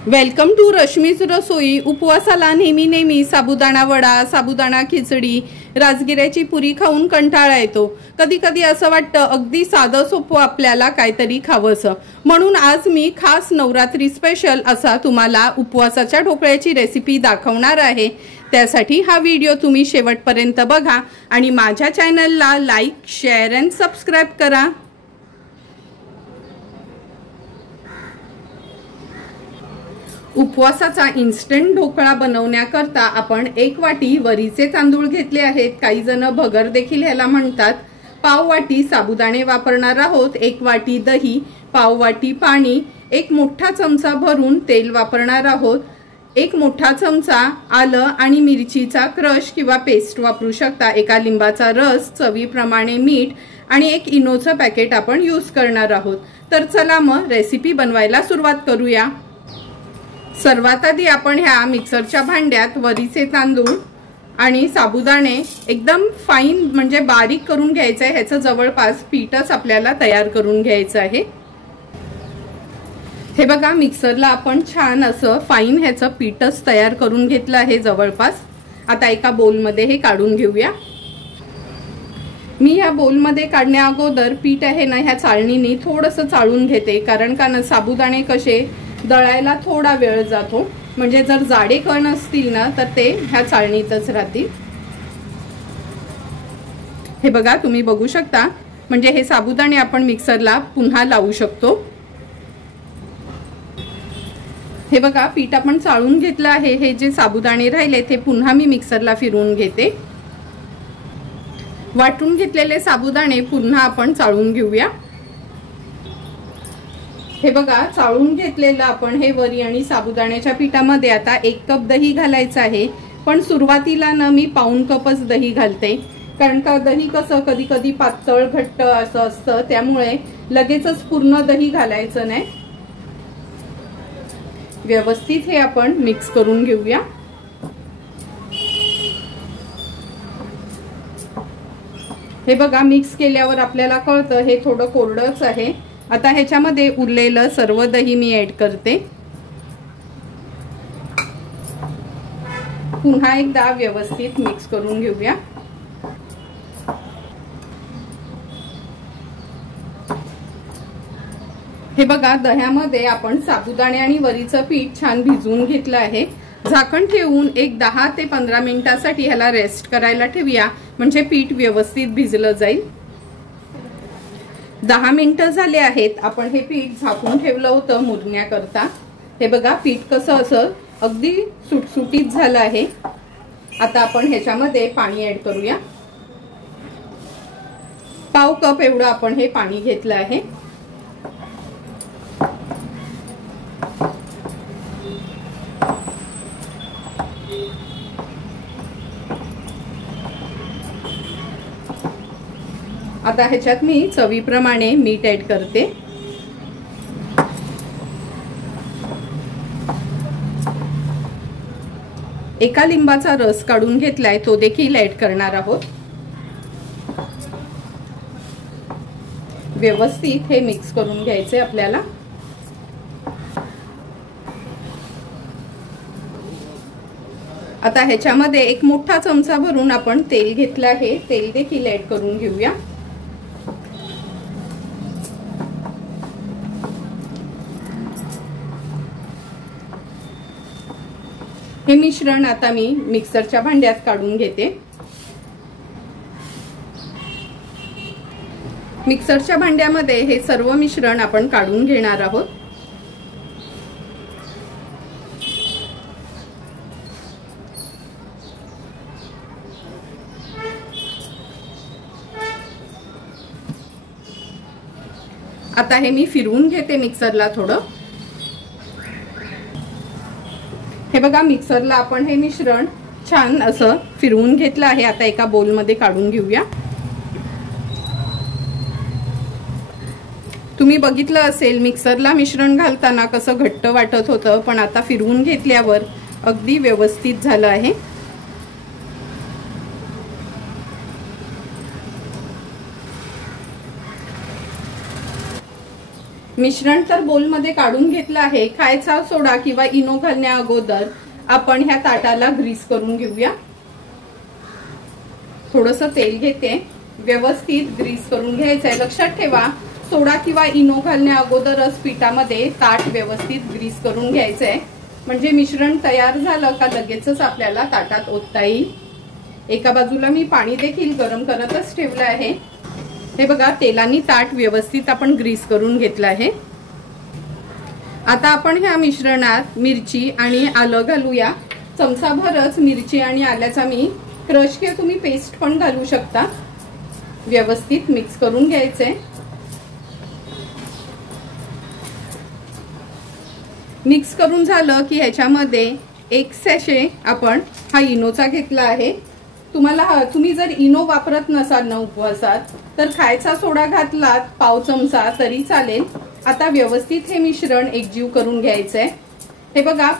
Welcome to Rashmi's रसोई। उपवासाला नेहमी साबुदाणा वडा, साबुदाणा खिचडी, राजगिऱ्याची पुरी खाऊन कंटाळा येतो। कधी कधी असं वाटतं अगदी साधं सोपं आपल्याला काहीतरी खावंसं। म्हणून आज मी खास नवरात्री स्पेशल असा तुम्हाला उपवासाच्या ढोकळ्याची रेसिपी दाखवणार आहे। त्यासाठी हा व्हिडिओ तुम्ही शेवटपर्यंत बघा आणि माझ्या चॅनलला लाईक, शेअर अँड सबस्क्राइब करा। उपवासाचा इन्स्टंट ढोकळा बनवण्याकरता आपण 1 वाटी वरीचे तांदूळ घेतले आहेत। काही जण भगर देखील ह्याला म्हणतात। पाव वाटी साबुदाणे वापरणार आहोत, 1 वाटी दही, पाव वाटी पाणी, 1 मोठा चमचा भरून तेल वापरणार आहोत, 1 मोठा चमचा आलं आणि मिरचीचा क्रश किंवा पेस्ट वापरू शकता, 1 लिंबाचा रस, चवीप्रमाणे मीठ आणि 1 इनोचं पॅकेट आपण यूज करणार आहोत। तर चला मग रेसिपी बनवायला सुरुवात करूया। सर्वात आधी आपण ह्या मिक्सरच्या भांड्यात वरीचे तांदूळ आणि साबुदाणे एकदम फाईन म्हणजे बारीक करून घ्यायचे आहे। ह्याचं जवळपास पीठच आपल्याला तयार करून घ्यायचं आहे। हे बघा मिक्सरला आपण छान असं फाईन ह्याचं पीठच तयार करून घेतलं आहे जवळपास। आता एका बोलमध्ये हे काढून घेऊया। मी ह्या बोलमध्ये काढण्या अगोदर पीठ आहे ना ह्या चाळणीने थोडंसं चाळून घेते, कारण का ना साबुदाणे कसे दळायला थोडा वेळ जातो, म्हणजे जर जाडे कण असतील ना तर ते ह्या चाळणीतच राहतील। हे बघा तुम्ही बघू शकता, म्हणजे हे साबुदाणे आपण मिक्सरला पुन्हा लावू शकतो। हे बघा पीठ आपण चाळून घेतलं आहे। हे जे साबुदाणे राहिले ते पुन्हा मी मिक्सरला फिरवून घेते। वाटून घेतलेले साबुदाणे पुन्हा आपण चाळून घेऊया। हे बघा चाळून घेतलेलं आपण हे वरी आणि साबुदाण्याच्या पिठामध्ये आता 1 कप दही घालायचं आहे। पण सुरुवातीला ना मी पाऊण कपच दही घालते, कारण का दही कसं कधी कधी पातळ घट्ट असं असतं, त्यामुळे लगेचच पूर्ण दही घालायचं नाही। व्यवस्थित हे आपण मिक्स करून घेऊया। हे बघा मिक्स केल्यावर आपल्याला कळतं हे थोडं कोरडंच आहे। आता ह्याच्यामध्ये उरलेलं सर्व दही मी ऍड करते। पुन्हा एकदा व्यवस्थित मिक्स करून घेऊया। हे बघा दह्यामध्ये आपण साबुदाणे आणि वरीचं पीठ छान भिजवून घेतलं आहे। झाकण ठेवून एक 10 ते 15 मिनिटांसाठी ह्याला रेस्ट करायला ठेवूया, म्हणजे पीठ व्यवस्थित भिजलं जाईल। 10 मिनिटं झाले आहेत। आपण हे पीठ झाकून ठेवलं होतं मुरण्याकरता। हे बघा पीठ कसं असं अगदी सुटसुटीत झालं आहे। आता आपण ह्याच्यामध्ये पाणी ऍड करूया। पाव कप एवढं आपण हे पाणी घेतलं आहे। आता ह्याच्यात मी चवीप्रमाणे मीठ ऍड करते। एका लिंबाचा रस काढून घेतलाय, तो देखील ऍड करणार आहोत। व्यवस्थित हे मिक्स करून घ्यायचे आपल्याला। आता ह्याच्यामध्ये 1 मोठा चमचा भरून आपण तेल घेतलं आहे, तेल देखील ऍड करून घेऊया। हे मिश्रण आता मी मिक्सरच्या भांड्यात काढून घेते। मिक्सरच्या भांड्यामध्ये हे सर्व मिश्रण आपण काढून घेणार आहोत। आता हे मी फिरवून घेते मिक्सरला थोडं। हे बघा मिक्सरला आपण हे मिश्रण छान असं फिरवून घेतलं आहे। आता एका बोलमध्ये काढून घेऊया। तुम्ही बघितलं असेल मिक्सरला मिश्रण घालताना कसं घट्ट वाटत होतं, पण आता फिरवून घेतल्यावर अगदी व्यवस्थित झालं आहे। मिश्रण तर बोलमध्ये काढून घेतलं आहे। खायचा सोडा किंवा इनो घालण्या अगोदर आपण ह्या ताटाला ग्रीस करून घेऊया। थोडंसं तेल घेते, व्यवस्थित ग्रीस करून घ्यायचंय। लक्षात ठेवा, सोडा किंवा इनो घालण्या अगोदरच पिठामध्ये ताट व्यवस्थित ग्रीस करून घ्यायचंय, म्हणजे मिश्रण तयार झालं का लगेचच आपल्याला ताटात ओतता येईल। एका बाजूला मी पाणी देखील गरम करतच ठेवलं आहे। हे बघा, तेलाने ताट व्यवस्थित आपण ग्रीस करून घेतलं आहे। आता आपण ह्या मिश्रणात मिरची आणि आलं घालूया। चमचाभरच मिरची आणि आल्याचा मी क्रश किंवा तुम्ही पेस्ट पण घालू शकता। व्यवस्थित मिक्स करून घ्यायचे। मिक्स करून झालं की ह्याच्यामध्ये 1 सॅशे आपण हा इनोचा घेतला आहे। तुम्ही जर इनो वापरत नसाल ना उपवासात, तर खायचा सोडा घातलात पाव चमचा तरी चालेल। आता व्यवस्थित हे मिश्रण एकजीव करून घ्यायचंय। हे बघा,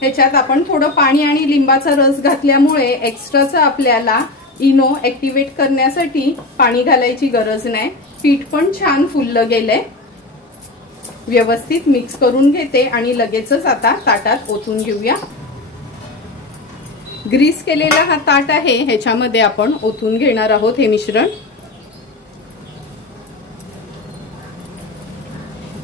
ह्याच्यात आपण थोडं पाणी आणि लिंबाचा रस घातल्यामुळे एक्स्ट्राचा आपल्याला इनो ऍक्टिव्हेट करण्यासाठी पाणी घालायची गरज नाही। पीठ पण छान फुललं गेलंय। व्यवस्थित मिक्स करून घेते आणि लगेचच आता ताटात ओतून घेऊया। ग्रीस केलेला हा ताट आहे, ह्याच्यामध्ये आपण ओतून घेणार आहोत हे मिश्रण।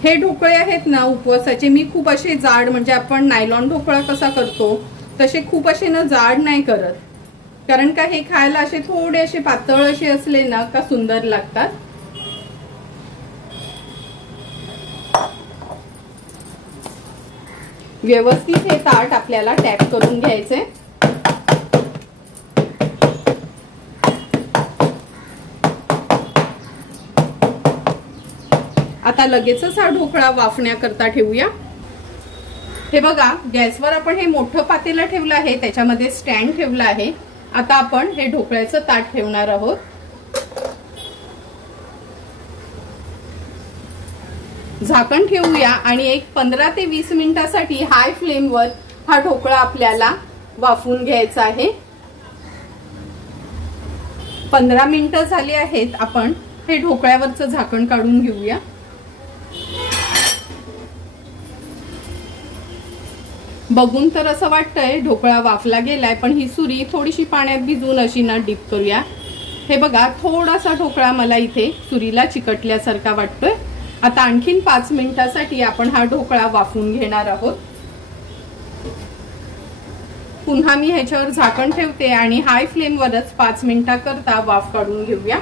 हे ढोकळे आहेत ना उपवासाचे, मी खूप असे जाड, म्हणजे आपण नायलॉन ढोकळा कसा करतो तसे खूप असे ना जाड नाही करत, कारण का हे खायला असे थोडे असे पातळ असे असले ना का सुंदर लागतात। व्यवस्थित हे ताट आपल्याला टॅप करून घ्यायचे। आता लगेचच हा ढोकळा वाफण्याकरता ठेवूया। हे बघा, गॅसवर आपण हे मोठं पातेलं ठेवलं आहे, त्याच्यामध्ये स्टँड ठेवला आहे। आता आपण हे ढोकळ्याचं ताट ठेवणार आहोत। झाकण ठेवूया आणि एक 15 ते 20 मिनिटांसाठी हाय फ्लेमवर हा ढोकळा आपल्याला वाफवून घ्यायचा आहे। 15 मिनिटं झाली आहेत, आपण हे ढोकळ्यावरचं झाकण काढून घेऊया। बघून तर असं वाटतंय ढोकळा वाफला गेलाय, पण ही सुरी थोडीशी पाण्यात भिजवून अशी ना डीप करूया। हे बघा, थोडासा ढोकळा मला इथे सुरीला चिकटल्यासारखा वाटतोय। आता आणखीन 5 मिनिटांसाठी आपण हा ढोकळा वाफवून घेणार आहोत। पुन्हा मी ह्याच्यावर झाकण ठेवते आणि हाय फ्लेमवरच 5 मिनिटांकरता वाफ काढून घेऊया।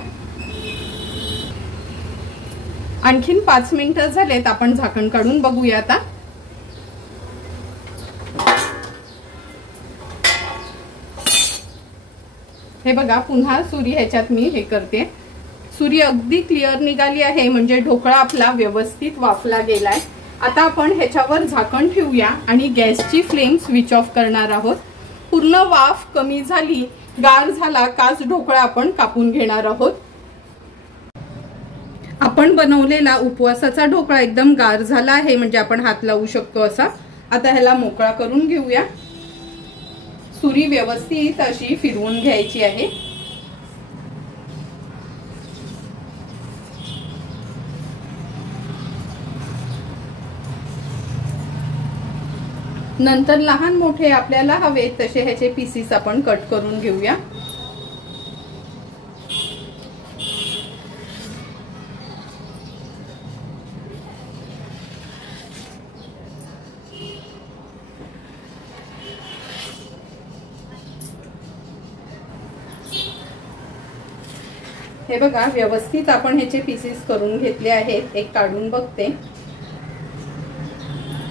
आणखीन 5 मिनिटं झालेत, आपण झाकण काढून बघूया। आता हे बघा, पुन्हा सुरी ह्याच्यात मी हे करते। सुरी अगदी क्लिअर निघाली आहे, म्हणजे ढोकळा आपला व्यवस्थित वाफला गेलाय। आता आपण ह्याच्यावर झाकण ठेवूया आणि गॅसची फ्लेम स्विच ऑफ करणार आहोत। पूर्ण वाफ कमी झाली, गार झाला काच ढोकळा आपण कापून घेणार आहोत। आपण बनवलेला उपवासाचा ढोकळा एकदम गार झाला आहे, म्हणजे आपण हात लावू शकतो असा। आता ह्याला मोकळा करून घेऊया। सुरी व्यवस्थित अशी फिरवून घ्यायची आहे। नंतर लहान मोठे आपल्याला हवे तसे ह्याचे पीसेस आपण कट करून घेऊया। हे बघा, व्यवस्थित आपण ह्याचे पीसेस करून घेतले आहेत। एक काढून बघते।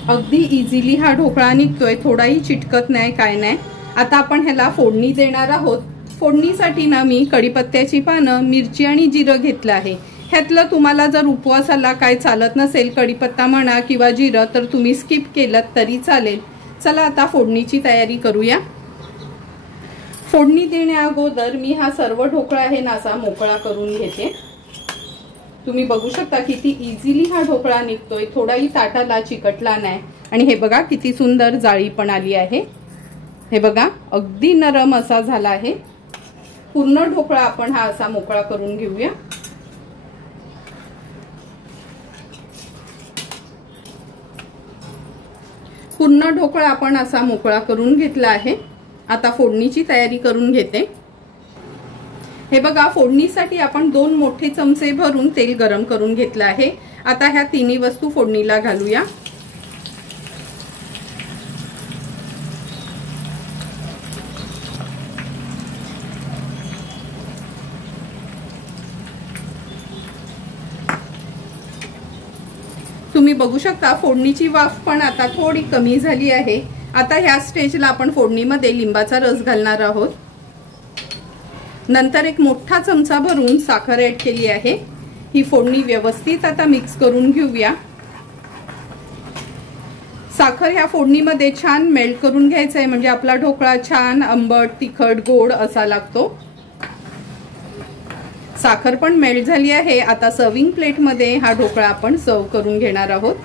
अगदी इझिली हा ढोकळा निघतोय, थोडाही चिटकत नाही, काय नाही। आता आपण ह्याला फोडणी देणार आहोत। फोडणीसाठी ना मी कढीपत्त्याची पानं, मिरची आणि जिरं घेतलं आहे। ह्यातलं तुम्हाला जर उपवासाला काय चालत नसेल, कढीपत्ता म्हणा किंवा जिरं, तर तुम्ही स्किप केलं तरी चालेल। चला आता फोडणीची तयारी करूया। फोडणी देण्या अगोदर मी हा सर्व ढोकळा आहे ना असा मोकळा करून घेते। तुम्ही बघू शकता किती इझिली हा ढोकळा निघतोय, थोडाही ताटाला चिकटला नाही। आणि हे बघा किती सुंदर जाळी पण आली आहे। हे बघा, अगदी नरम असा झाला आहे। पूर्ण ढोकळा आपण हा असा मोकळा करून घेऊया। पूर्ण ढोकळा आपण असा मोकळा करून घेतला आहे। आता फोडणीची तयारी करून घेते। हे बघा, फोडणीसाठी आपण 2 मोठे चमचे भरून तेल गरम करून घेतलं आहे। आता ह्या तिन्ही वस्तू फोडणीला घालूया। तुम्ही बघू शकता फोडणीची वाफ पण आता थोडी कमी झाली आहे। आता ह्या स्टेजला आपण फोडणीमध्ये लिंबाचा रस घालणार आहोत। नंतर एक मोठा चमचा भरून साखर ऍड केली आहे। ही फोडणी व्यवस्थित आता मिक्स करून घेऊया। साखर ह्या फोडणीमध्ये छान मेल्ट करून घ्यायचं आहे, म्हणजे आपला ढोकळा छान आंबट, तिखट, गोड असा लागतो। साखर पण मेल्ट झाली आहे। आता सर्विंग प्लेट मध्ये हा ढोकळा आपण सर्व करून घेणार आहोत।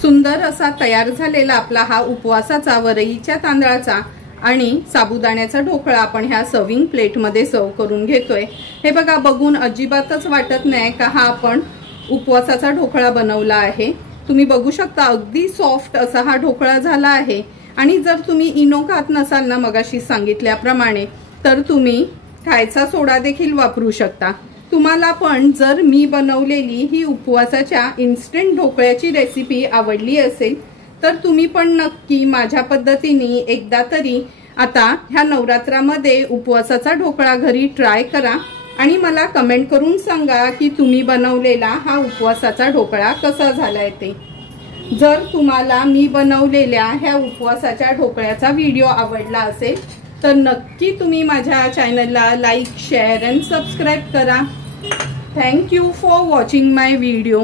सुंदर असा तयार झालेला आपला हा उपवासाचा वरईच्या तांदळाचा आणि साबुदाण्याचा ढोकळा आपण ह्या सर्विंग प्लेट मध्ये सर्व करून घेतोय। हे बघा, बघून अजिबातच वाटत नाही का हा आपण उपवासाचा ढोकळा बनवला आहे। तुम्ही बघू शकता अगदी सॉफ्ट असा हा ढोकळा झाला आहे। आणि जर तुम्ही इनो खात नसाल ना मगाशी सांगितल्याप्रमाणे, तर तुम्ही खायचा सोडा देखील वापरू शकता। तुम्हाला पण जर मी बनवलेली ही उपवासाच्या इन्स्टंट ढोकळ्याची रेसिपी आवडली असेल तर तुम्ही पण नक्की माझ्या पद्धतीने एकदा तरी आता ह्या नवरात्रामध्ये उपवासाचा ढोकळा घरी ट्राय करा आणि मला कमेंट करून सांगा की तुम्ही बनवलेला हा उपवासाचा ढोकळा कसा झालाय ते। जर तुम्हाला मी बनवलेल्या ह्या उपवासाच्या ढोकळ्याचा व्हिडिओ आवडला असेल तर नक्की तुम्ही माझ्या चॅनलला लाईक, शेअर आणि सबस्क्राइब करा। Thank you for watching my video.